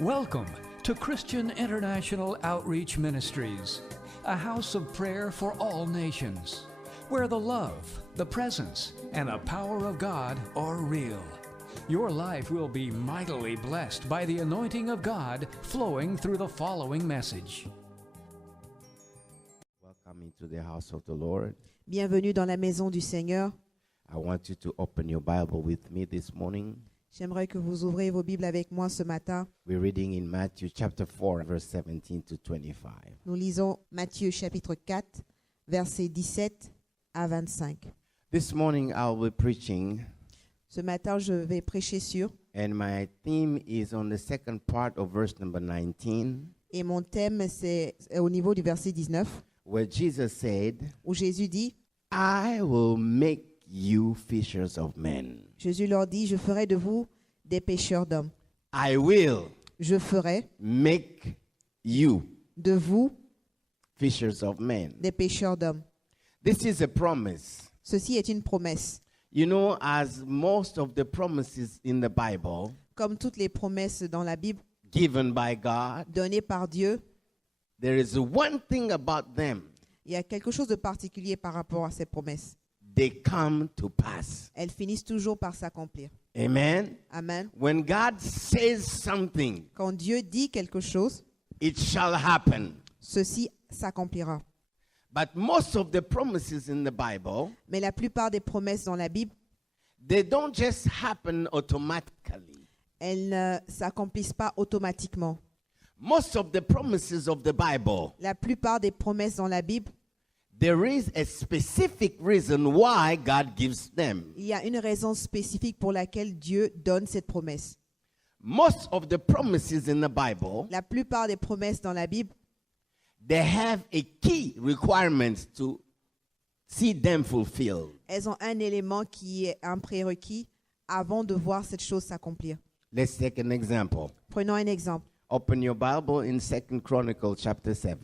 Welcome to Christian International Outreach Ministries, a house of prayer for all nations, where the love, the presence, and the power of God are real. Your life will be mightily blessed by the anointing of God flowing through the following message. Welcome into the house of the Lord. Bienvenue dans la maison du Seigneur. I want you to open your Bible with me this morning. J'aimerais que vous ouvriez vos Bibles avec moi ce matin. We're reading in Matthew chapter 4, verse 17 to 25. Nous lisons Matthieu chapitre 4, versets 17 à 25. This morning I'll be preaching, Ce matin, je vais prêcher sur, and my theme is on the second part of verse number 19, et mon thème c'est au niveau du verset 19, where Jesus said, où Jésus dit, I will make you fishers of men. Jésus leur dit, je ferai de vous des pêcheurs d'hommes. I will Je ferai make you de vous fishers of men. des pêcheurs d'hommes. This is a promise. Ceci est une promesse. You know, as most of the promises in the Bible Comme toutes les promesses dans la Bible given by God, données par Dieu, there is one thing about them. il y a quelque chose de particulier par rapport à ces promesses. They come to pass. Elles finissent toujours par s'accomplir. Amen. Amen. When God says something, Quand Dieu dit quelque chose, it shall happen. ceci s'accomplira. But most of the promises in the Bible, Mais la plupart des promesses dans la Bible, they don't just happen automatically. elles ne s'accomplissent pas automatiquement. Most of the promises of the Bible, La plupart des promesses dans la Bible, there is a specific reason why God gives them. il y a une raison spécifique pour laquelle Dieu donne cette promesse. Most of the promises in the Bible, La plupart des promesses dans la Bible, they have a key requirement to see them fulfilled. elles ont un élément qui est un prérequis avant de voir cette chose s'accomplir. Let's take an example. Prenons un exemple. Open your Bible in 2 Chronicles chapter 7,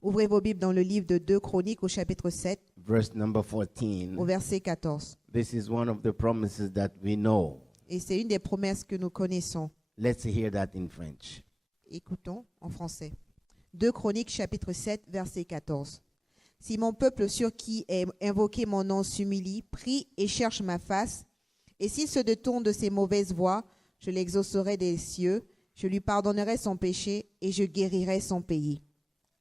Ouvrez vos Bibles dans le livre de 2 Chroniques au chapitre 7, verse number 14. au verset 14. This is one of the promises that we know. Et c'est une des promesses que nous connaissons. Let's hear that in French. Écoutons en français. 2 Chroniques, chapitre 7, verset 14. Si mon peuple sur qui est invoqué mon nom s'humilie, prie et cherche ma face, et s'il se détourne de ses mauvaises voies, je l'exaucerai des cieux, je lui pardonnerai son péché et je guérirai son pays.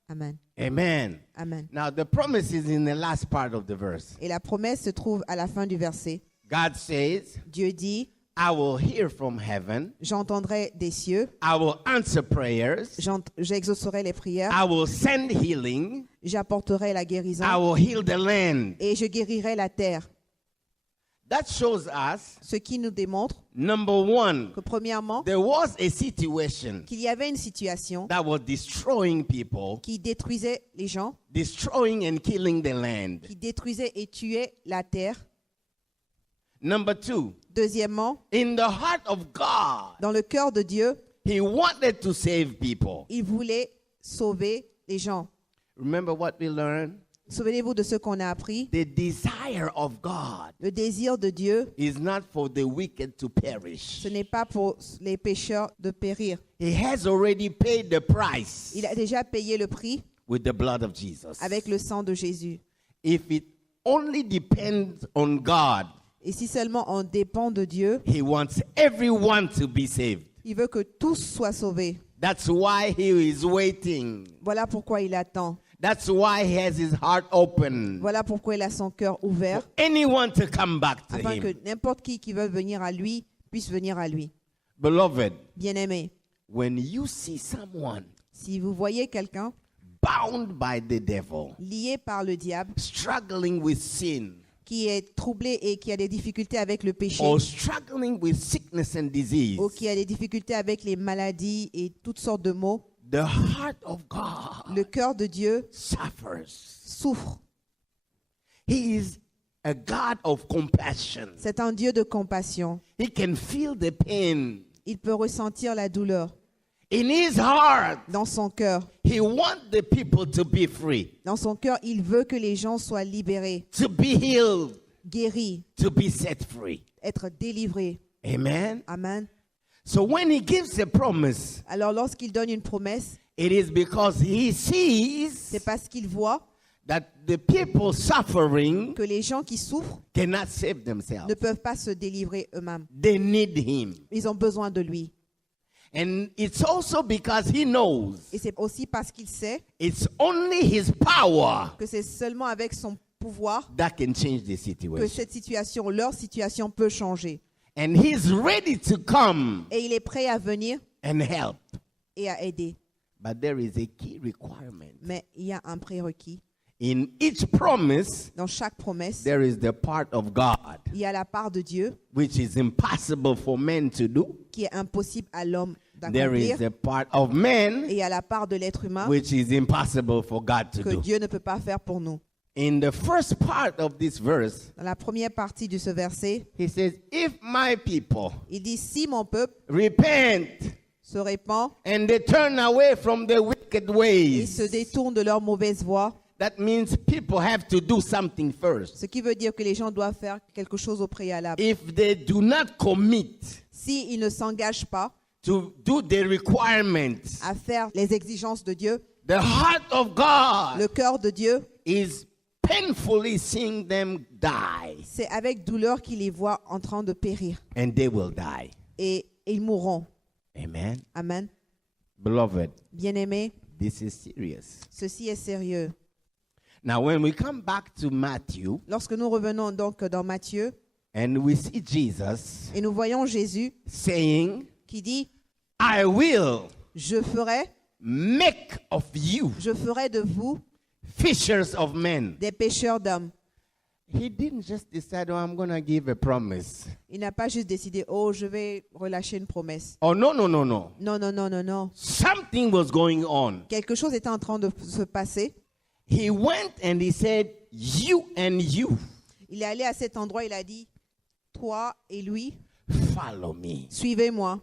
Amen. Amen. Amen. Now, the promise is in the last part of the verse. Et la promesse se trouve à la fin du verset. God says, Dieu dit, I will hear from heaven. j'entendrai des cieux, I will answer prayers. j'exaucerai les prières, I will send healing. j'apporterai la guérison I will heal the land. et je guérirai la terre. That shows us, Ce qui nous démontre number one, que premièrement, there was a situation qu'il y avait une situation that was destroying people, qui détruisait les gens, destroying and killing the land. qui détruisait et tuait la terre. Number two, Deuxièmement, in the heart of God, dans le cœur de Dieu, He wanted to save people. il voulait sauver les gens. Remember what we learned? Souvenez-vous de ce qu'on a appris. The desire of God Le désir de Dieu, is not for the wicked to perish. ce n'est pas pour les pécheurs de périr. He has already paid the price Il a déjà payé le prix with the blood of Jesus. avec le sang de Jésus. If it only depends on God, Et si seulement on dépend de Dieu, He wants everyone to be saved. il veut que tous soient sauvés. That's why He is waiting. Voilà pourquoi il attend. That's why He has His heart open. Voilà pourquoi il a son cœur ouvert, For anyone to come back to afin que Him. n'importe qui veut venir à lui puisse venir à lui. Beloved, Bien-aimé, when you see someone si vous voyez quelqu'un bound by the devil, lié par le diable, struggling with sin, qui est troublé et qui a des difficultés avec le péché, or struggling with sickness and disease, ou qui a des difficultés avec les maladies et toutes sortes de maux, the heart of God le cœur de Dieu suffers. souffre. He is a God of compassion. C'est un Dieu de compassion. He can feel the pain. Il peut ressentir la douleur. In his heart, Dans son cœur, he wants the people to be free, dans son cœur, il veut que les gens soient libérés, to be healed, guéris, to be set free. être délivrés. Amen. Amen. So when he gives a promise, Alors lorsqu'il donne une promesse, it is because he sees c'est parce qu'il voit that the people suffering que les gens qui souffrent cannot save themselves. ne peuvent pas se délivrer eux-mêmes. They need him. Ils ont besoin de lui. And it's also because he knows Et c'est aussi parce qu'il sait it's only his power que c'est seulement avec son pouvoir that can change the que situation. cette situation, leur situation peut changer. And he's ready to come Et il est prêt à venir and help. et à aider. But there is a key requirement. Mais il y a un prérequis. In each promise, Dans chaque promesse, there is the part of God il y a la part de Dieu which is impossible for men to do. qui est impossible à l'homme There is d'accomplir. the part of man Et il y a la part de l'être humain which is impossible for God to que do. Dieu ne peut pas faire pour nous. In the first part of this verse, Dans la première partie de ce verset, he says, if my people il dit, si mon peuple repent se répand and they turn away from the wicked et ways, se détourne de leur mauvaise voie, that means people have to do something first. ce qui veut dire que les gens doivent faire quelque chose au préalable. If they do not commit S'ils ne s'engagent pas to do the requirements, à faire les exigences de Dieu, the heart of God le cœur de Dieu, is painfully seeing them die, c'est avec douleur qu'il les voit en train de périr. and they will die. Et ils mourront. Amen. Amen. Beloved, Bien-aimés, this is serious. ceci est sérieux. Now, when we come back to Matthew Lorsque nous revenons donc dans Matthieu and we see Jesus et nous voyons Jésus saying, qui dit, I will je ferai je ferai de vous fishers of men. des pêcheurs d'hommes. He didn't just decide, oh, I'm going to give a promise. Il n'a pas juste décidé, oh, je vais relâcher une promesse. Oh, no. Non, non, non, non, non. Something was going on. Quelque chose était en train de se passer. He went and he said, you and you, Il est allé à cet endroit, il a dit, toi et lui, follow me. suivez-moi.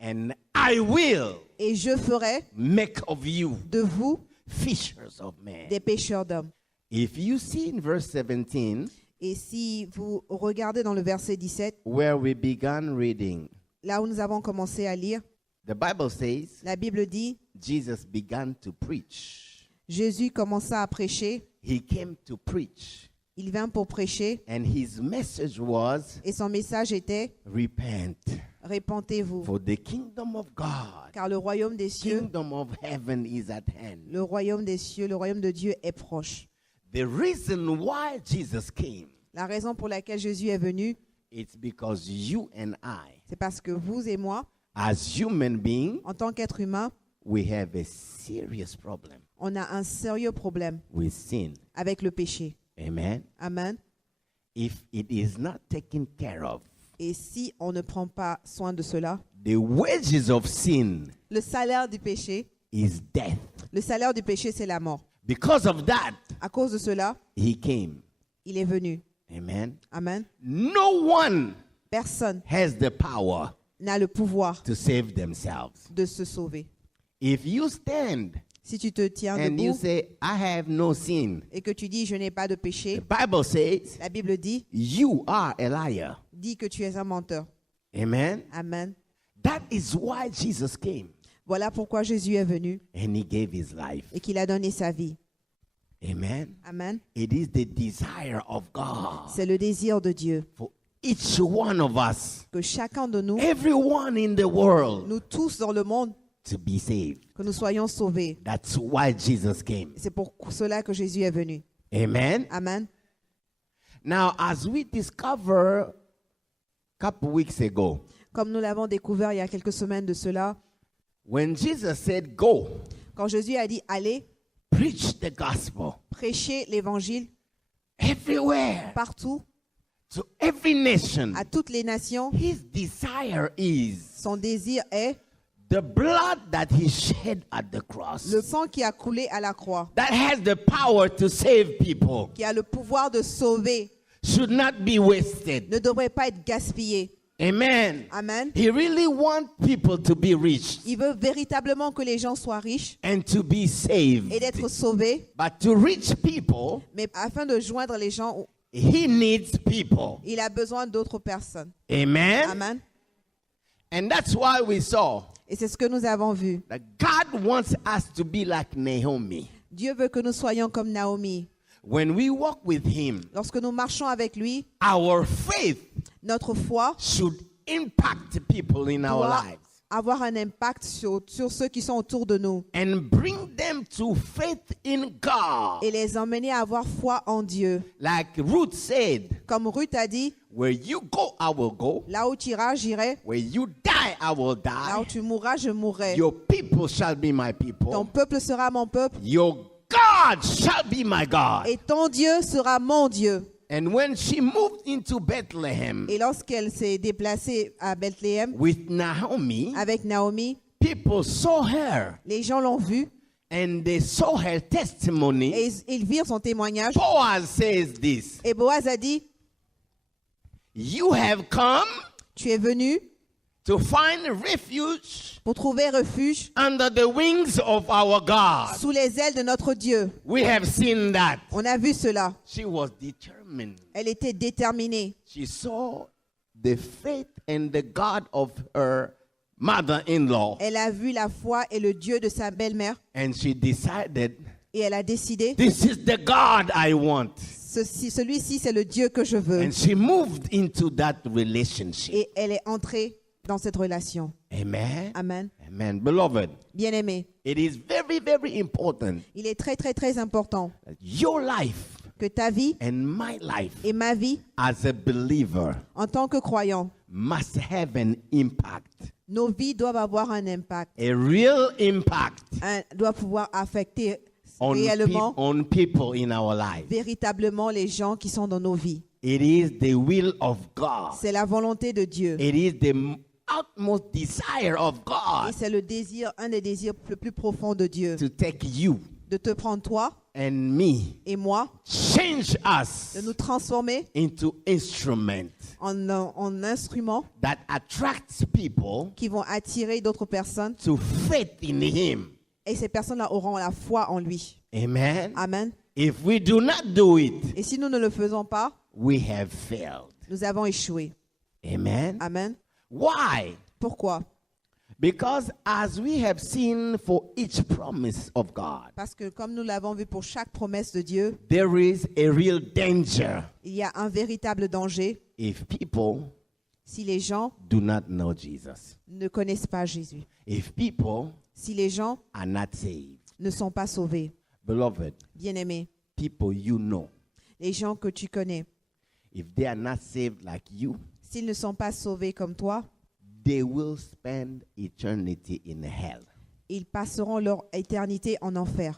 And I will Et je ferai make of you de vous fishers of men. des pêcheurs d'hommes. If you see in verse 17, Et si vous regardez dans le verset 17, where we began reading, là où nous avons commencé à lire, the Bible says, la Bible dit, Jesus began to preach. Jésus commença à prêcher, He came to preach. il vint pour prêcher, And his message was, et son message était, repent, répentez-vous, for the kingdom of God, car le royaume des cieux, kingdom of heaven is at hand. le royaume des cieux, le royaume de Dieu est proche. The reason why Jesus came, La raison pour laquelle Jésus est venu, it's because you and I, c'est parce que vous et moi, as human beings, en tant qu'être humain, we have a serious problem on a un sérieux problème with sin. avec le péché. Amen. Amen. If it is not taken care of, Et si on ne prend pas soin de cela, the wages of sin le salaire du péché, is death. le salaire du péché, c'est la mort. Because of that, À cause de cela, he came. il est venu. Amen. Amen. No one Personne has the power n'a le pouvoir to save themselves. de se sauver. If you stand Si tu te tiens and you debout say, I have no sin, et que tu dis, je n'ai pas de the péché, Bible says la Bible dit, you are a liar. dit que tu es un menteur. Amen. Amen. That is why Jesus came Voilà pourquoi Jésus est venu and he gave his life. et qu'il a donné sa vie. Amen. Amen. It is the desire of God C'est le désir de Dieu for each one of us, que chacun de nous, everyone in the world, nous tous dans le monde, to be saved. que nous soyons sauvés. That's why Jesus came. C'est pour cela que Jésus est venu. Amen. Amen. Now, as we discover a couple weeks ago, Comme nous l'avons découvert il y a quelques semaines de cela, when Jesus said, go, quand Jésus a dit allez, preach the gospel prêcher l'évangile everywhere, partout, to every nation, à toutes les nations, his desire is son désir est the blood that he shed at the cross, le sang qui a coulé à la croix, that has the power to save people, qui a le pouvoir de sauver, should not be wasted. ne devrait pas être gaspillé. Amen. Amen. He really wants people to be rich Il veut véritablement que les gens soient riches and to be saved. et d'être sauvés, But to reach people, mais afin de joindre les gens, he needs people. il a besoin d'autres personnes. Amen. Amen. And that's why we saw Et c'est ce que nous avons vu. that God wants us to be like Naomi. Dieu veut que nous soyons comme Naomi. When we walk with him, Lorsque nous marchons avec lui, our faith notre foi should impact people in our doit lives avoir un impact sur ceux qui sont autour de nous and bring them to faith in God. et les emmener à avoir foi en Dieu. Like Ruth said, Comme Ruth a dit, where you go, I will go. là où tu iras, j'irai. Where you die, I will Là où die. tu mourras, je mourrai. Your people shall be my Ton people. peuple sera mon peuple Your God shall be my God. et ton Dieu sera mon Dieu. And when she moved into Bethlehem Et lorsqu'elle s'est déplacée à Bethléem with Naomi, avec Naomi, people saw her les gens l'ont vue and they saw her testimony. et ils virent son témoignage. Boaz says this, Et Boaz a dit, you have come tu es venu to find refuge pour trouver refuge under the wings of our God. sous les ailes de notre Dieu. We have seen that. On a vu cela. She was determined. Elle était déterminée. She saw the faith and the God of her mother-in-law. Elle a vu la foi et le Dieu de sa belle-mère And she decided, et elle a décidé, this is the God I want. celui-ci c'est le Dieu que je veux. And she moved into that relationship. Et elle est entrée dans cette relation. Amen. Amen. Amen. Beloved, Bien-aimé, it is very, very important il est très très très important that your life que ta vie and my life et ma vie as a believer en tant que croyant, must have an impact, nos vies doivent avoir un impact, a real impact doivent pouvoir affecter on, réellement, on people in our lives. véritablement les gens qui sont dans nos vies. It is the will of God. C'est la volonté de Dieu. It is the utmost desire of Et God c'est le désir, un des désirs le plus profonds de Dieu, to take you de te prendre toi and me, et moi, change us de nous transformer into instruments en instruments that attracts people qui vont attirer d'autres personnes to faith in Him. et ces personnes-là auront la foi en lui. Amen. Amen. If we do not do it, Et si nous ne le faisons pas, we have failed. nous avons échoué. Amen. Amen. Why? Pourquoi? Because as we have seen for each promise of God, Parce que comme nous l'avons vu pour chaque promesse de Dieu, there is a real danger il y a un véritable danger if people si les gens do not know Jesus. ne connaissent pas Jésus. If people Si les gens are not saved. ne sont pas sauvés. Beloved, Bien-aimés, people you know, les gens que tu connais, if they are not saved like you, s'ils ne sont pas sauvés comme toi, they will spend eternity in hell. ils passeront leur éternité en enfer.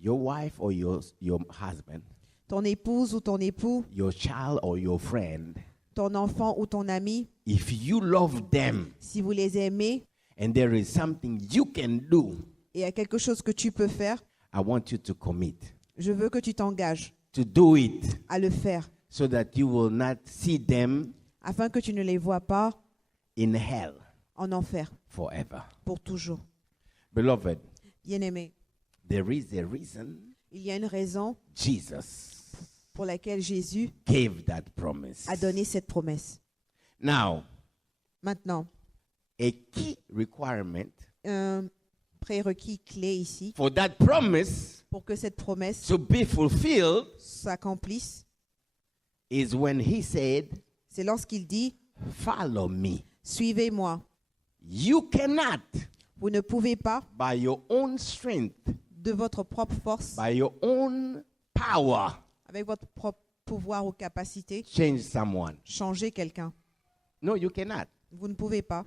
Your wife or your husband, Ton épouse ou ton époux, your child or your friend, ton enfant ou ton ami, if you love them si vous les aimez and there is something you can do, et il y a quelque chose que tu peux faire, I want you to commit je veux que tu t'engages to do it à le faire so that you will not see them afin que tu ne les vois pas in hell en enfer forever. pour toujours. Beloved, Bien-aimé, there is a reason il y a une raison Jesus pour laquelle Jésus gave that promise. a donné cette promesse. Now, Maintenant, a key requirement un prérequis clé ici for that promise pour que cette promesse to be fulfilled s'accomplisse, is when he said, c'est lorsqu'il dit follow me. « Suivez-moi ». You cannot, Vous ne pouvez pas, by your own strength, de votre propre force, by your own power, avec votre propre pouvoir ou capacité, change someone. changer quelqu'un. No, you cannot. Vous ne pouvez pas.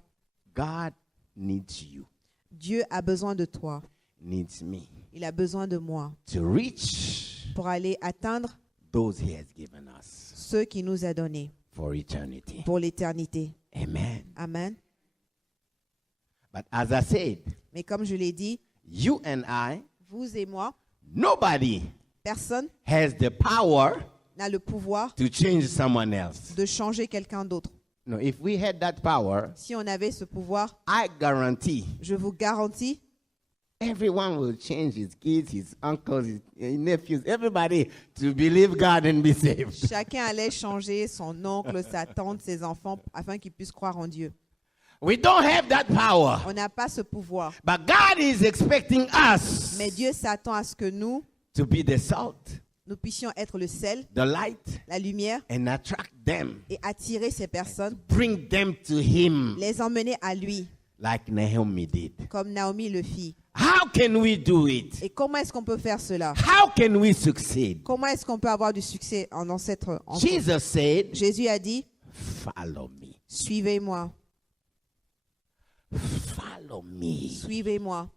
God needs you, Dieu a besoin de toi. needs me Il a besoin de moi to reach pour aller atteindre those he has given us ceux qu'il nous a donnés for eternity. pour l'éternité. Amen. Amen. But as I said, Mais comme je l'ai dit, you and I, vous et moi, nobody personne has the power n'a le pouvoir to change someone else. de changer quelqu'un d'autre. No, if we had that power, Si on avait ce pouvoir, I guarantee je vous garantis, everyone will change his kids, his uncles, his nephews, everybody to believe God and be saved. chacun allait changer son oncle, sa tante, ses enfants, afin qu'ils puissent croire en Dieu. We don't have that power. On n'a pas ce pouvoir. But God is expecting us Mais Dieu s'attend à ce que nous to be the salt, puissions être le sel, the light, la lumière and attract them. et attirer ces personnes, Bring them to Him les emmener à lui, like Naomi did. comme Naomi le fit. How can we do it? Et comment est-ce qu'on peut faire cela? How can we succeed? Comment est-ce qu'on peut avoir du succès en cette Jesus said, Jésus a dit, follow me. suivez-moi, Follow me. suivez-moi.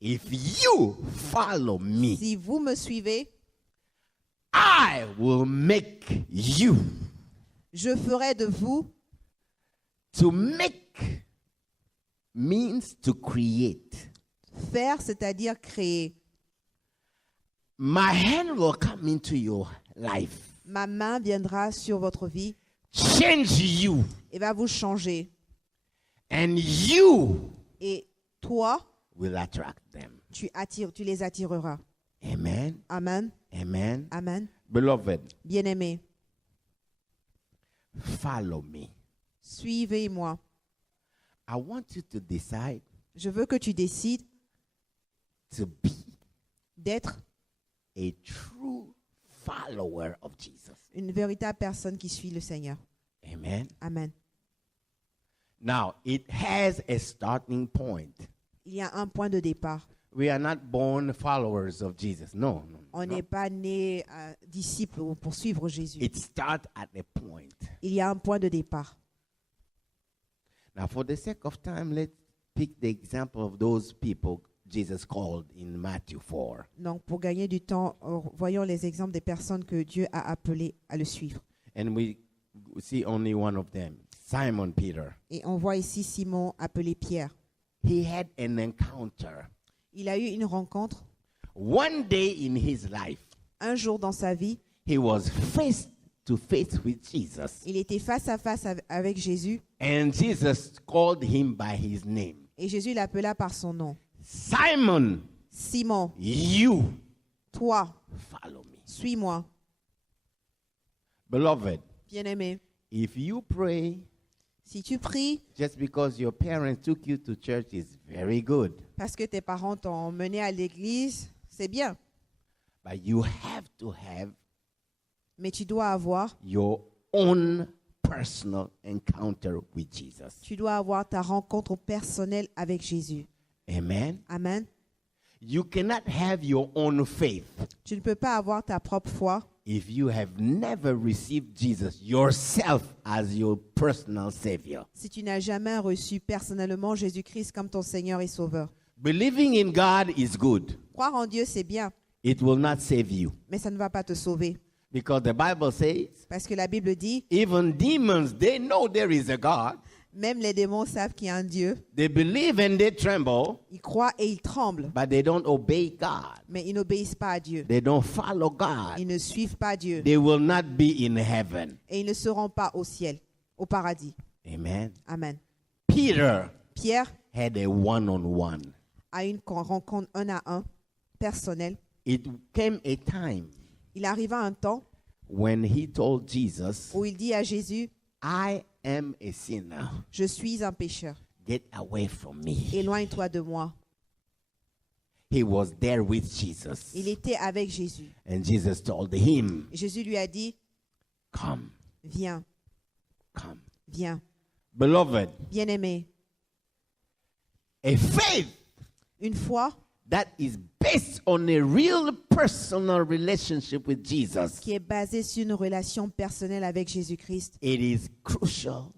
If you follow me, Si vous me suivez, I will make you. je ferai de vous. To make means to create. Faire, c'est-à-dire créer. My hand will come into your life. Ma main viendra sur votre vie Change you. et va vous changer. And you Et toi, will attract them. tu les attireras. Amen. Amen. Amen. Amen. Beloved, Bien-aimé, follow me. suivez-moi. I want you to decide Je veux que tu décides to be d'être a true follower of Jesus. une véritable personne qui suit le Seigneur. Amen. Amen. Now, it has a starting point. Il y a un point de départ. We are not born followers of Jesus. No, no. On no. n'est pas né disciple pour suivre Jésus. It starts at a point. Il y a un point de départ. Now, for the sake of time, let's pick the example of those people Jesus called in Matthew 4. Donc, pour gagner du temps, voyons les exemples des personnes que Dieu a appelées à le suivre. And we see only one of them, Simon Peter. Et on voit ici Simon appelé Pierre. He had an encounter. Il a eu une rencontre. One day in his life, Un jour dans sa vie, he was face to face with Jesus. il était face à face avec Jésus And Jesus called him by his name. et Jésus l'appela par son nom. Simon, Simon, you toi, follow me. suis-moi. Beloved, Bien-aimé, if you pray si tu pries just because your parents took you to church is very good. parce que tes parents t'ont mené à l'église, c'est bien. But you have to have Mais tu dois avoir your own personal encounter with Jesus. Tu dois avoir ta rencontre personnelle avec Jésus. Amen. Amen. You cannot have your own faith Tu ne peux pas avoir ta propre foi if you have never received Jesus yourself as your personal Savior. si tu n'as jamais reçu personnellement Jésus-Christ comme ton Seigneur et Sauveur. Believing in God is good. Croire en Dieu, c'est bien, It will not save you. mais ça ne va pas te sauver. Because the Bible says, Parce que la Bible dit, even demons, they know there is a God. même les démons savent qu'il y a un Dieu. They believe and they tremble, Ils croient et ils tremblent, but they don't obey God. mais ils n'obéissent pas à Dieu. They don't follow God. Ils ne suivent pas Dieu. They will not be in heaven. Et ils ne seront pas au ciel, au paradis. Amen. Amen. Peter Pierre had a one-on-one. a une rencontre 1 à 1 personnelle. It came a time Il arriva un temps when he told Jesus, où il dit à Jésus, I am a sinner. je suis un pécheur. Get away from me. Éloigne-toi de moi. He was there with Jesus. Il était avec Jésus. And Jesus told him, Jésus lui a dit, come, viens, come. viens. Beloved, Bien-aimé, a faith une foi that is based on a real personal relationship with Jesus, qui est basée sur une relation personnelle avec Jésus-Christ, it is crucial,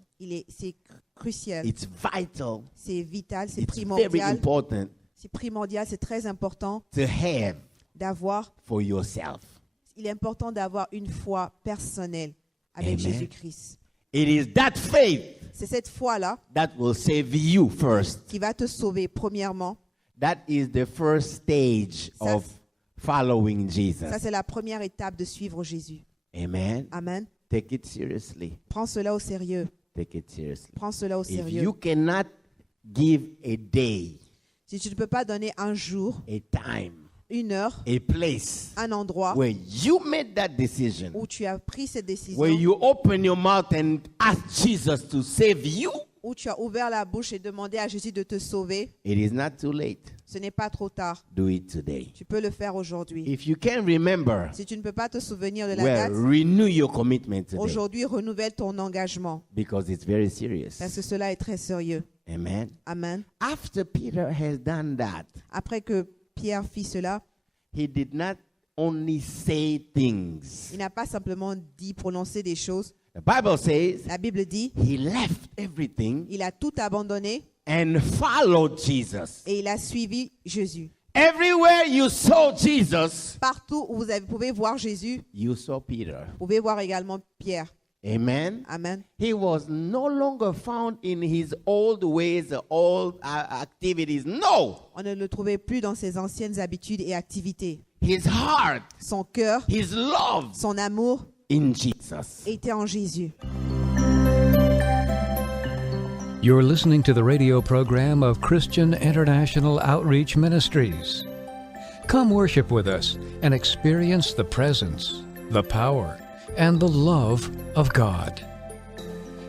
c'est crucial, it's vital, c'est vital, c'est it's very primordial. important C'est primordial, c'est très important to have d'avoir, for yourself. il est important d'avoir une foi personnelle avec Amen. Jésus-Christ. It is that faith C'est cette foi-là that will save you first. qui va te sauver premièrement. That is the first stage Ça, of following Ça, Jesus. c'est la première étape de suivre Jésus. Amen. Amen. Take it seriously. Prends cela au sérieux. Take it seriously. Prends cela au If sérieux. you cannot give a day, Si tu ne peux pas donner un jour, a time, une heure, a place un endroit where you made that decision, où tu as pris cette décision, where you open your mouth and ask Jesus to save you, où où tu as ouvert la bouche et demandé à Jésus de te sauver, it is not too late. ce n'est pas trop tard. Do it today. Tu peux le faire aujourd'hui. If you can remember, Si tu ne peux pas te souvenir de la well, date, renew your commitment today aujourd'hui, renouvelle ton engagement because it's very serious. parce que cela est très sérieux. Amen. Amen. After Peter has done that, Après que Pierre fit cela, he did not only say things. il n'a pas simplement dit, prononcé des choses. The Bible says La Bible dit, he left everything il a tout abandonné and followed Jesus. et il a suivi Jésus. Everywhere you saw Jesus, Partout où vous pouvez voir Jésus, you saw Peter. vous pouvez voir également Pierre. Amen. Amen. He was no longer found in his old ways, old activities. No. On ne le trouvait plus dans ses anciennes habitudes et activités. His heart, Son cœur, his love son amour in Jesus. était en Jésus. You're listening to the radio program of Christian International Outreach Ministries. Come worship with us and experience the presence, the power, and the love of God.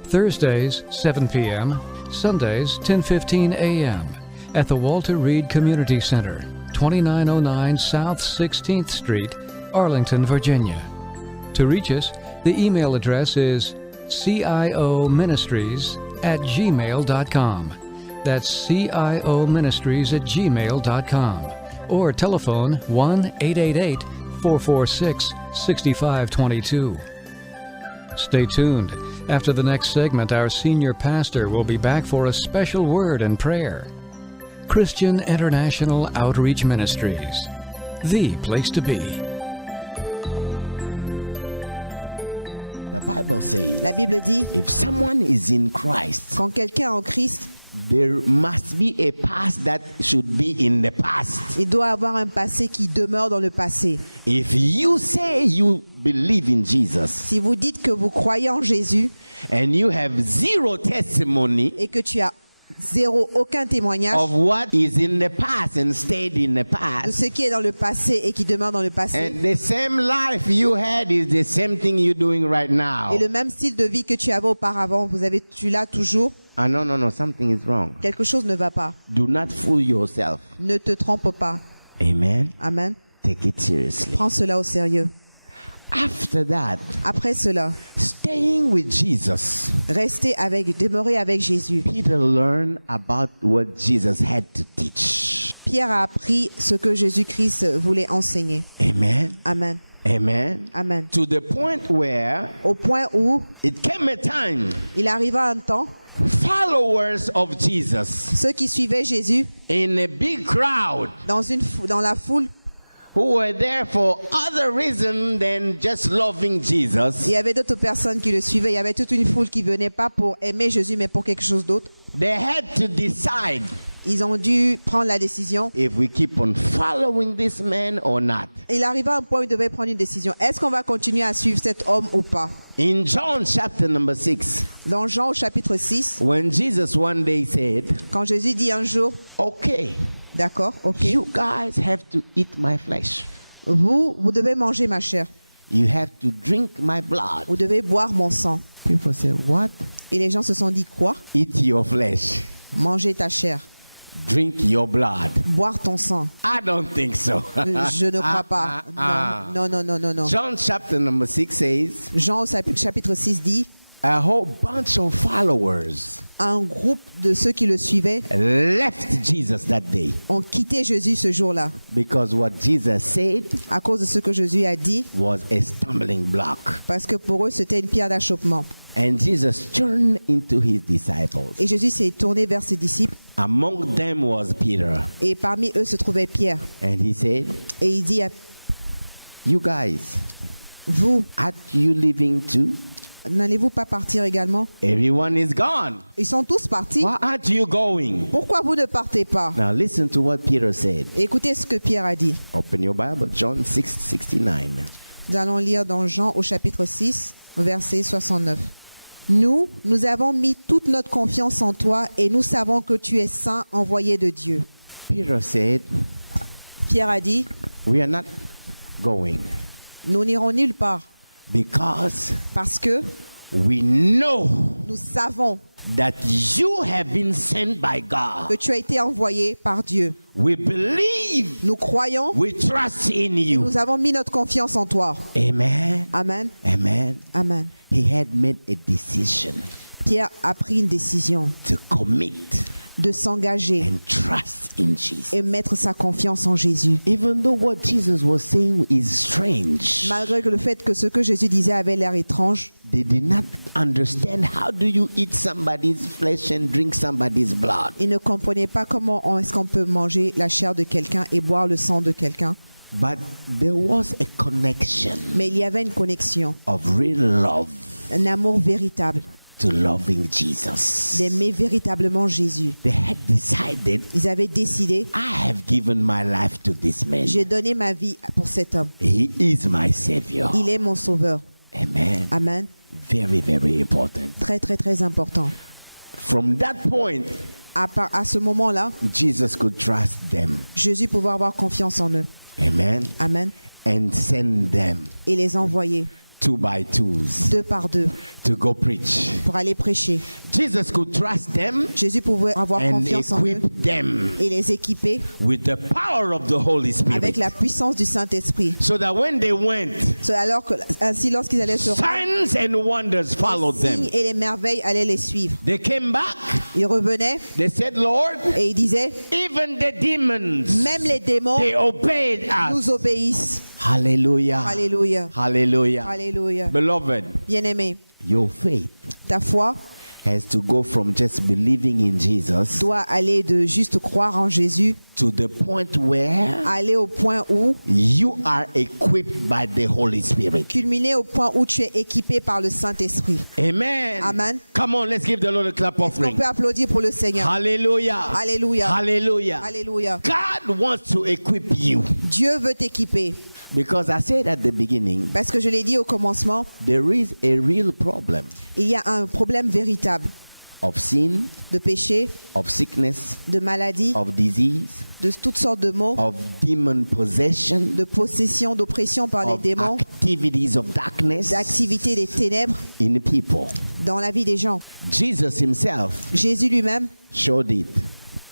Thursdays, 7 p.m., Sundays, 10:15 a.m. at the Walter Reed Community Center, 2909 South 16th Street, Arlington, Virginia. To reach us, the email address is cioministries@gmail.com. That's cioministries@gmail.com. Or telephone 1-888-446-6522. Stay tuned. After the next segment, our senior pastor will be back for a special word and prayer. Christian International Outreach Ministries, the place to be. The Bible says, La Bible dit, if someone is in Christ, quand quelqu'un est en Christ, there must be a past that should be in the past. il doit avoir un passé qui demeure dans le passé. If you say you believe in Jesus Si vous dites que vous croyez en Jésus and you have zero testimony et que tu as aucun témoignage of what is in the past and stayed in the de past, ce qui est dans le passé et qui demeure dans le passé, and the same life you had is the same thing you're doing right now. et le même style de vie que tu avais auparavant, tu l'as toujours, Ah, no, something is wrong. quelque chose ne va pas. Do not fool yourself. Ne te trompe pas. Amen. Amen. Take it seriously. Prends cela au sérieux. After that, Après cela, staying with Jesus, demeurer avec Jésus. Peter learned about what Jesus had to teach. Pierre a appris ce que Jésus-Christ voulait enseigner. Amen. Amen. Amen. Amen. To the point where Au point où it came a time il arriva un temps, followers of Jesus ceux qui suivaient Jésus in a big crowd dans la foule, who were there for other reason than just loving Jesus, il y avait d'autres personnes qui le suivaient. Il y avait toute une foule qui venait pas pour aimer Jésus, mais pour quelque chose d'autre. they had to decide Ils ont dû prendre la décision. if we keep on following this man or not. Il arriva un point où ils devaient prendre une décision. Est-ce qu'on va continuer à suivre cet homme ou pas? In John chapter number 6, Dans Jean au chapitre 6, when Jesus one day said, quand Jésus dit un jour, okay, d'accord, ok, you guys have to eat my flesh. vous devez manger ma chair. You have to drink my blood. Vous devez boire mon sang. People say, what? Et les gens se sont dit quoi? Eat your flesh. Manger ta chair. Drink your blood. Boire ton sang. I don't think so. Je ne crois pas. Non. John chapter number 6 says, Jean au chapitre 6 dit, a whole bunch of followers un groupe de ceux qui le suivaient left Jesus that day ont quitté Jésus ce jour-là because what Jesus said à cause de ce que Jésus a dit, was a stumbling block. parce que pour eux c'était une pierre d'achoppement. And Jesus turned into his disciples. Et Jésus s'est tourné vers ses disciples Among them was Peter. et parmi eux se trouvait Pierre. And he said, Et il dit, you guys, vous, aren't you leaving too? n'allez-vous pas partir également? Everyone is gone. Ils sont tous partis. Why aren't you going? Pourquoi vous ne partez pas? Now listen to what Peter said. Écoutez ce que Pierre a dit. Open your Bible, John 6:69. Nous allons lire dans Jean au chapitre 6, verset 69. Nous avons mis toute notre confiance en toi et nous savons que tu es saint, envoyé de Dieu. Peter said, Pierre a dit, we are not going nous n'irons nulle part because parce que we know nous savons that you have been sent by God. que tu as été envoyé par Dieu. We believe, Nous croyons, we trust in you. nous avons mis notre confiance en toi. Amen. Amen. Amen. Amen. He had made a decision Pierre a pris une décision to commit de s'engager and trust in Jesus. et mettre sa confiance en Jésus. Even though what Jesus was saying is strange, Malgré que le fait que ce que Jésus disait avait l'air étrange, they did not understand how do you eat somebody's flesh and drink somebody's blood. ils ne comprenaient pas comment est-ce qu'on peut manger la chair de quelqu'un et boire le sang de quelqu'un. But there was a connection Mais il y avait une connexion, of real love un amour véritable, to loving Jesus. d'aimer véritablement Jésus. They had decided, Ils avaient décidé, I have given my life to this man. j'ai donné ma vie pour cet homme. He is my Savior. Il est mon sauveur. Amen. Amen. Very, very important. Très, très, très important. From that point, À ce moment-là, Jesus could trust them. Jésus pouvait avoir confiance en eux. Amen. Amen. And send them Et les envoyer 2 by 2s 2 par 2 to go preach. pour aller prêcher. Jesus could trust them Jésus pouvait avoir and confiance en eux equip them et les équiper with the power of the Holy avec Spirit. la puissance du Saint-Esprit. So that when they went, Alors que, ainsi, lorsqu'ils allaient se rendre, signs and wonders followed les signes them. et les merveilles allaient les suivre. They came back. Ils revenaient They said, Lord, et ils disaient, even the demons, même les démons they obeyed us. nous obéissent. Hallelujah. Alléluia. Hallelujah. Alléluia. Beloved, Bien-aimé, your faith ta foi has to go from just believing in Jesus doit aller de juste croire en Jésus to the point where à aller au point où, you are equipped by the Holy Spirit. culminer au point où tu es équipé par le Saint-Esprit. Amen. Amen. Come on, let's give the Lord a clap On offering. peut applaudir pour le Seigneur. Hallelujah. Alléluia. Hallelujah. Alléluia. God wants to equip you. Dieu veut t'équiper. Because I said at the beginning, Parce que je l'ai dit au commencement, there is a real problem il y a un problème véritable of sin, de péché, of sickness, de maladie, of disease, de toutes sortes de maux, of demon possession, de possession, d'oppression par les of démons, activities of darkness d'activités des ténèbres in people. dans la vie des gens. Jesus himself Jésus lui-même showed it.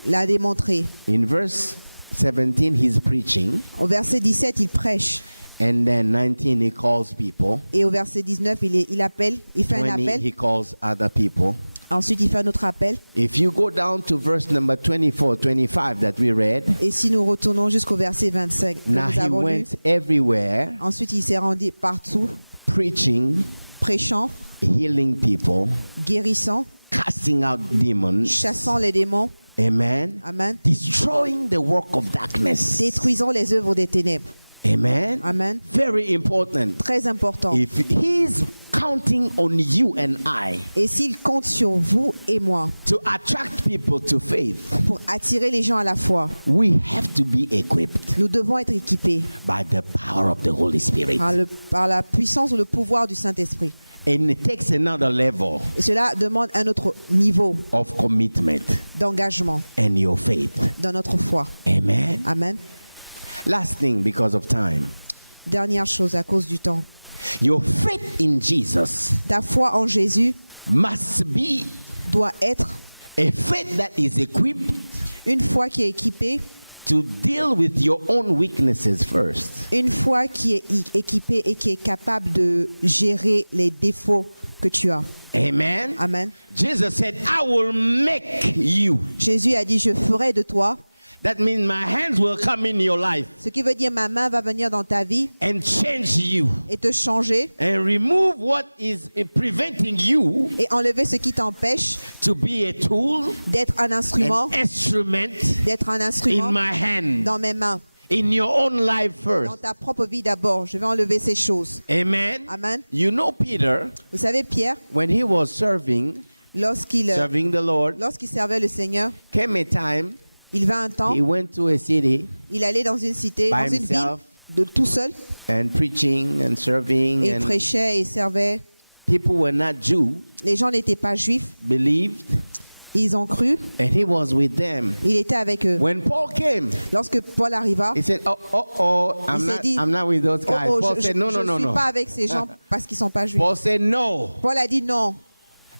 l'a démontré. In verse 17, he's preaching, Au verset 17, il prêche. and then 19, he calls people. Et au verset 19, il appelle, il fait un 20, appel. he calls other people. Ensuite, il fait un autre appel. If you go down to verse number 24, 25 that we read, Et si nous retournons jusqu'au verset 25 que now nous he avons lu, went everywhere ensuite il s'est rendu partout, preaching, prêchant, healing people, guérissant, casting out demons. chassant les démons. Amen. Amen. Destroying the work of darkness. Détruisant les œuvres des ténèbres. Amen. Amen. Very important. Très important. If he's counting on you and I Et s'il compte sur vous et moi to attract people to faith, pour attirer les gens à la foi, we have to be equipped nous devons être équipés by the power of the Holy Spirit. par la puissance ou le pouvoir du Saint-Esprit. And it takes another level Et cela demande un autre niveau of commitment d'engagement and your faith. dans notre foi. Amen. Amen. Last thing, because of time, Dernière chose à cause du temps. your faith in Jesus Ta foi en Jésus must be doit être a faith that is equipped une foi qui est équipée, to deal with your own weaknesses first. une foi qui est équipée et qui est capable de gérer les défauts que tu as. Amen. Amen. Jesus said, I will make you. Jésus a dit, je ferai de toi. That means my hands will come in your life Ce qui veut dire ma main va venir dans ta vie and change you et te changer and remove what is preventing you et enlever ce qui t'empêche to be a tool, d'être un instrument, an instrument d'être un in instrument my hand, dans mes mains, in your own life dans first. ta propre vie d'abord. Je vais enlever ces choses. Amen. Amen. You know Peter, Vous savez, Pierre, when he was serving lorsqu'il the Lord, servait le Seigneur, came a time il vint un temps, he went to a city il allait dans une cité, by dans une ville, himself de tout seul, and preaching and serving, et il and prêchait et servait. people were not Jew, Les gens n'étaient pas juifs, believed, ils ont cru, and he was with them. il était avec eux. When Paul came, Lorsque Paul arriva, he said, il s'est dit, I'm not with those oh, guys. oh, Paul je said, no, no, no, suis no. pas avec ces gens parce qu'ils sont pas juifs. Paul said, no. Paul a dit non,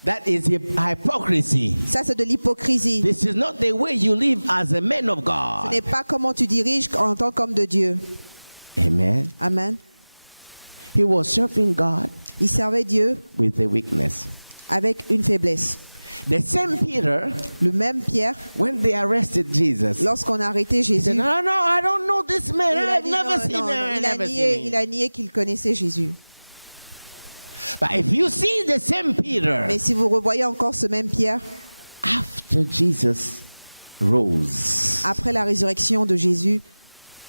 That is hypocrisy. Ça, c'est de l'hypocrisie. This is not the way you live as a man of Ce God. n'est pas comment tu diriges en tant qu'homme de Dieu. Amen. Amen. He was serving God Il servait Dieu with a weakness. avec une faiblesse. The same Peter, Le même Pierre, when they arrested Jesus, lorsqu'on a arrêté he Jésus, said, no, I don't know this man. il a I've dit never non, seen non, him. non. I've never seen Il him. a nié qu'il connaissait Jésus. But if you see the same Peter, Mais si vous revoyez encore ce même Pierre, after Jesus rose après la résurrection de Jésus,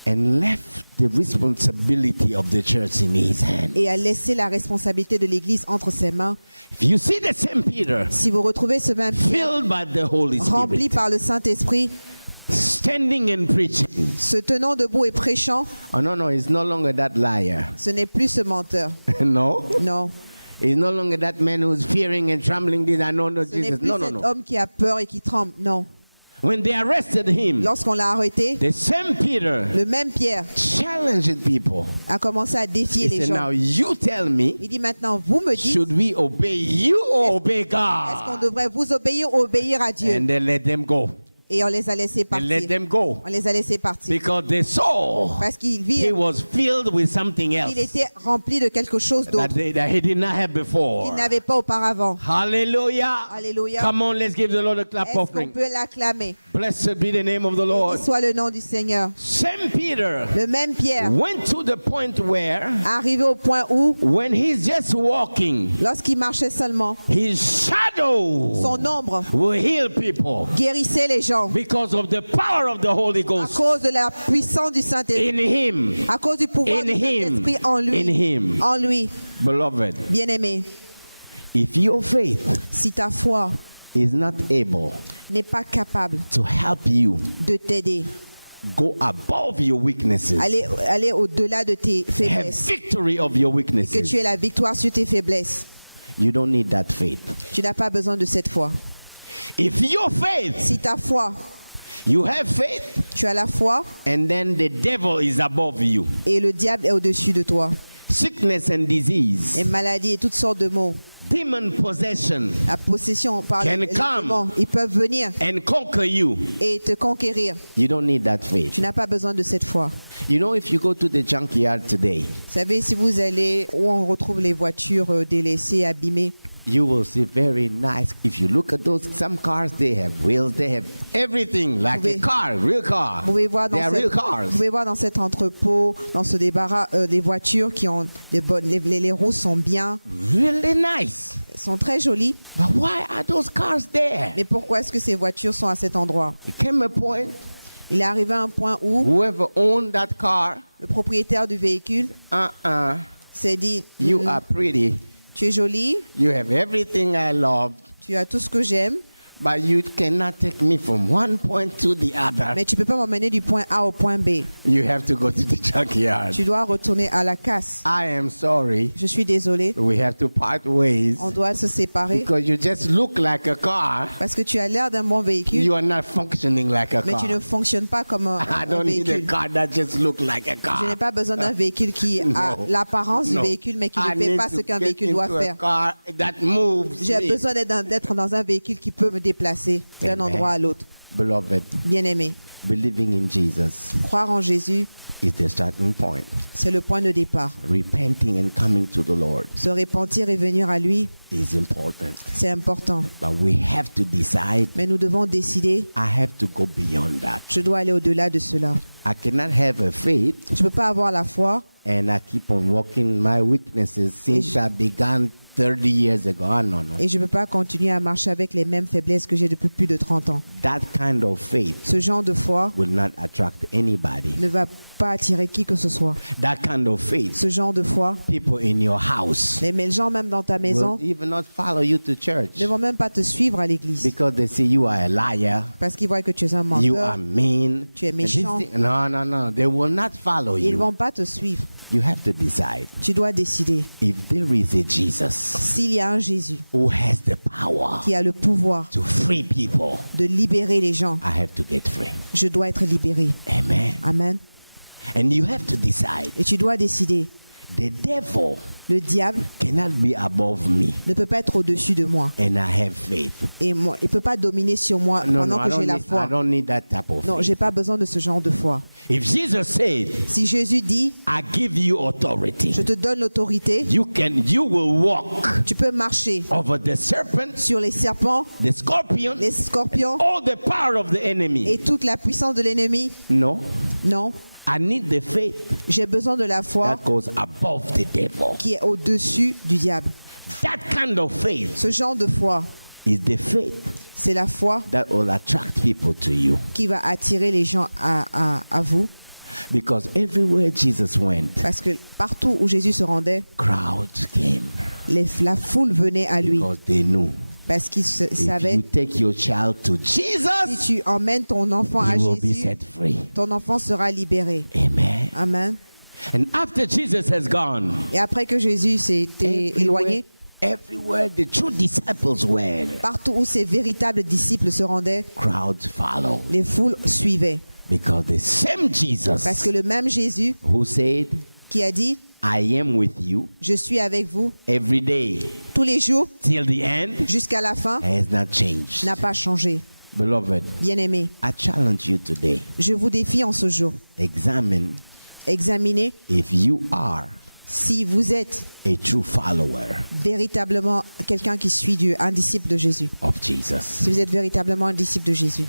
and left the responsibility of the church in his hand. et a laissé la responsabilité de l'Église entre ses mains, If you see the same Peter si vous retrouvez ce même Pierre filled by the Holy rempli Spirit, par le Saint-Esprit, standing and preaching, se tenant debout et prêchant, oh no, he's no longer that liar. ce n'est plus ce menteur. No, Non, he's no longer that man who's fearing and trembling. This I know, no, ce n'est Jesus. plus No, no, cet no. homme qui a peur et qui tremble. Non. When they arrested him, Lorsqu'on l'a arrêté, the same Peter le même Pierre challenged people. a commencé à défier He les said, gens. now you tell me, Il dit maintenant, vous me dites, should we obey you or obey est-ce qu'on God? devrait vous obéir ou obéir à Dieu? And they let them go. Et on les a laissés They let partir. them go. On les a laissés partir. Because they saw Parce qu'il he vit, was filled with something else il était rempli de quelque chose d'autre that he did not have qu'il before. n'avait pas auparavant. Hallelujah. Alléluia. Come on, let's give the Lord a clap Est-ce qu'on offering. peut l'acclamer? Blessed be the name of the Lord. Béni soit le nom du Seigneur. Same Peter Le même Pierre, went to the point where arrivé au point où, when he's just walking, lorsqu'il marchait seulement, his shadow son ombre will heal people guérissait les gens because of the power of the Holy à Ghost cause de la puissance du Saint-Esprit, in him. à cause du pouvoir In du him. Saint-Esprit en In lui. him. En lui, Beloved, bien-aimé, if your faith si ta foi is not able n'est pas capable to help you de t'aider, go above your weaknesses, aller au-delà de tes have faiblesses, victory of your que weaknesses, tu aies la victoire sur tes faiblesses, you don't need that faith. tu n'as pas besoin de cette foi. If your faith, Si ta foi, you have faith, tu as la foi and then the devil is above you. et le diable est au-dessus de toi, Sickness and disease, et maladie et toutes sortes de maux, demon possession, la possession par Can les come. démons, ils peuvent venir and conquer you. et te conquérir. You don't need that Tu faith. n'as pas besoin de cette foi. You know, if you go to the junkyard today, Vous savez, si vous allez où on retrouve les voitures délaissées, abîmées, you will see very nice. If you look at those, some cars, they have wheels, they have everything like a car, real car. vous pouvez voir They are real cars. vous pouvez voir dans cet entrepôt, dans ce débarras, des voitures qui ont des bonnes, les roues sont bien, Really nice. elles sont très jolies. But why are those cars there? Mais pourquoi est-ce que ces voitures sont à cet endroit? It came a point, Il est arrivé à un point où whoever owned that car, le propriétaire du véhicule s'est dit, you are pretty. tu es jolie, You have everything I love, tu as tout ce que j'aime, but you cannot take me from one point to the other. mais tu ne peux pas m'emmener du point A au point B. You have to go to the junkyard. Tu dois retourner à la casse. I am sorry. Je suis désolée, We have to part ways on doit se séparer because you just look like a car. parce que tu as l'air d'un bon véhicule, You are not functioning like a mais tu ne car. fonctionnes pas comme I un don't need a véhicule. car that just look like a Je n'ai car. pas besoin d'un véhicule qui a No. l'apparence du No. véhicule, mais qui I ne fait need pas to ce qu'un get véhicule doit into a faire. car that moves J'ai me. besoin d'être dans un véhicule qui peut me déplacer d'un Amen. endroit à l'autre. Beloved, Bien-aimé, believing in Jesus croire en Jésus, is the starting point. c'est le point de départ. Repenting and coming to the Lord Se repentir et venir à lui, is important. c'est important. But we have to decide, Mais nous devons décider, I have to go beyond that. je dois aller au-delà de cela. I cannot have a faith Je ne peux pas avoir la foi and I keep on walking my weaknesses since I began 30 years ago. Oh, no. et je ne peux pas continuer à marcher avec les mêmes faiblesses que j'ai depuis plus de 30 ans. That kind of faith Ce genre de foi will not attract anybody. ne va pas attirer qui que ce soit. That kind of faith, Ce genre de foi, people in your house les gens même dans ta maison will even not follow you to church ne vont même pas te suivre à l'église because they see you are a liar, parce qu'ils voient que tu es un you menteur. are mean. Tu es and this méchant. thing- No. They will not follow Ils ne you. vont pas te suivre. You have to decide Tu dois décider. if there is a Jesus S'il y a un Jésus who has the power qui a le pouvoir to free people, de libérer les gens, I have to get free. je dois être libéré. Amen. Amen. And you have to decide Et tu dois décider The devil Le diable cannot be above me ne peut pas être au-dessus de moi. and I have faith. Et moi, il ne peut pas dominer sur moi No, pendant no, que j'ai la I foi. don't need that type of Non, faith. j'ai pas besoin de ce genre de foi. If Jesus said, Si Jésus dit, I give you authority, je te donne l'autorité, you will walk tu peux marcher over the serpent, sur les serpents, the scorpion, les scorpions all the power of the enemy. et toute la puissance de l'ennemi. No, Non, I need the faith j'ai besoin de la foi that goes above the devil. qui est au-dessus du diable. That kind of faith Ce genre de foi, is the faith c'est la foi that will attract people to you. qui va attirer les gens à vous. Because everywhere Jesus went, Parce que partout où Jésus se rendait, crowds came la foule venait à lui. because they knew Parce qu'ils if savaient, you take your child to si Jesus, tu emmènes ton enfant à you will be Jésus, set free. ton enfant sera libéré. Amen. Amen. And after Jesus has gone, Et après que Jésus s'est éloigné, everywhere the true disciples went, partout où ses véritables disciples se rendaient, crowds followed. les foules suivaient. Because the same Parce que Jesus le même Jésus who said, qui a dit, I am with you je suis avec vous every day tous les jours till the end, jusqu'à la fin, has not changed. n'a pas changé. Beloved, Bien-aimés, I challenge you today. je vous défie en ce jour. Examine Examinez if you are si vous êtes a true follower véritablement quelqu'un qui suit Dieu, un disciple de Jésus. of Jesus. Si vous êtes véritablement un disciple de Jésus.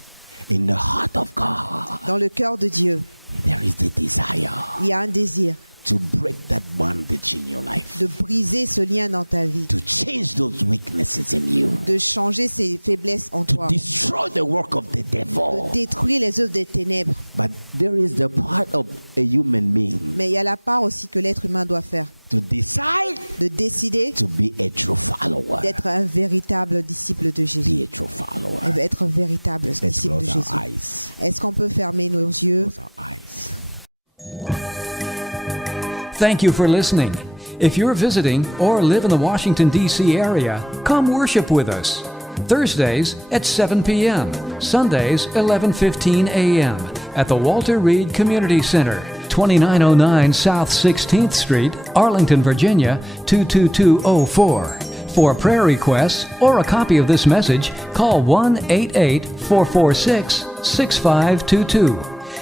In the heart of God, Dans le cœur de Dieu, there is the desire il y a un désir to break that bondage in your life, de briser ce lien dans ta vie, to change those weaknesses in you, de changer ses faiblesses en to toi, destroy the work of the de devil. détruire les œuvres des ténèbres. But there is the part of a human being Mais il y a la part aussi que l'être humain doit faire, to decide de décider to be a true follower. d'être un véritable disciple de Jésus, Be a true follower. être un véritable Let's disciple de close Jésus. our eyes. Est-ce qu'on peut fermer nos yeux? Close our eyes. Thank you for listening. If you're visiting or live in the Washington, D.C. area, come worship with us. Thursdays at 7 p.m., Sundays 11:15 a.m. at the Walter Reed Community Center, 2909 South 16th Street, Arlington, Virginia 22204. For prayer requests or a copy of this message, call 1-88-446-6522.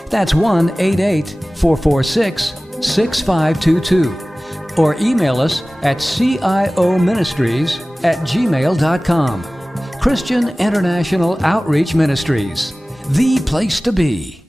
That's 1-88-446-6522. Or email us at cioministries@gmail.com. Christian International Outreach Ministries, the place to be.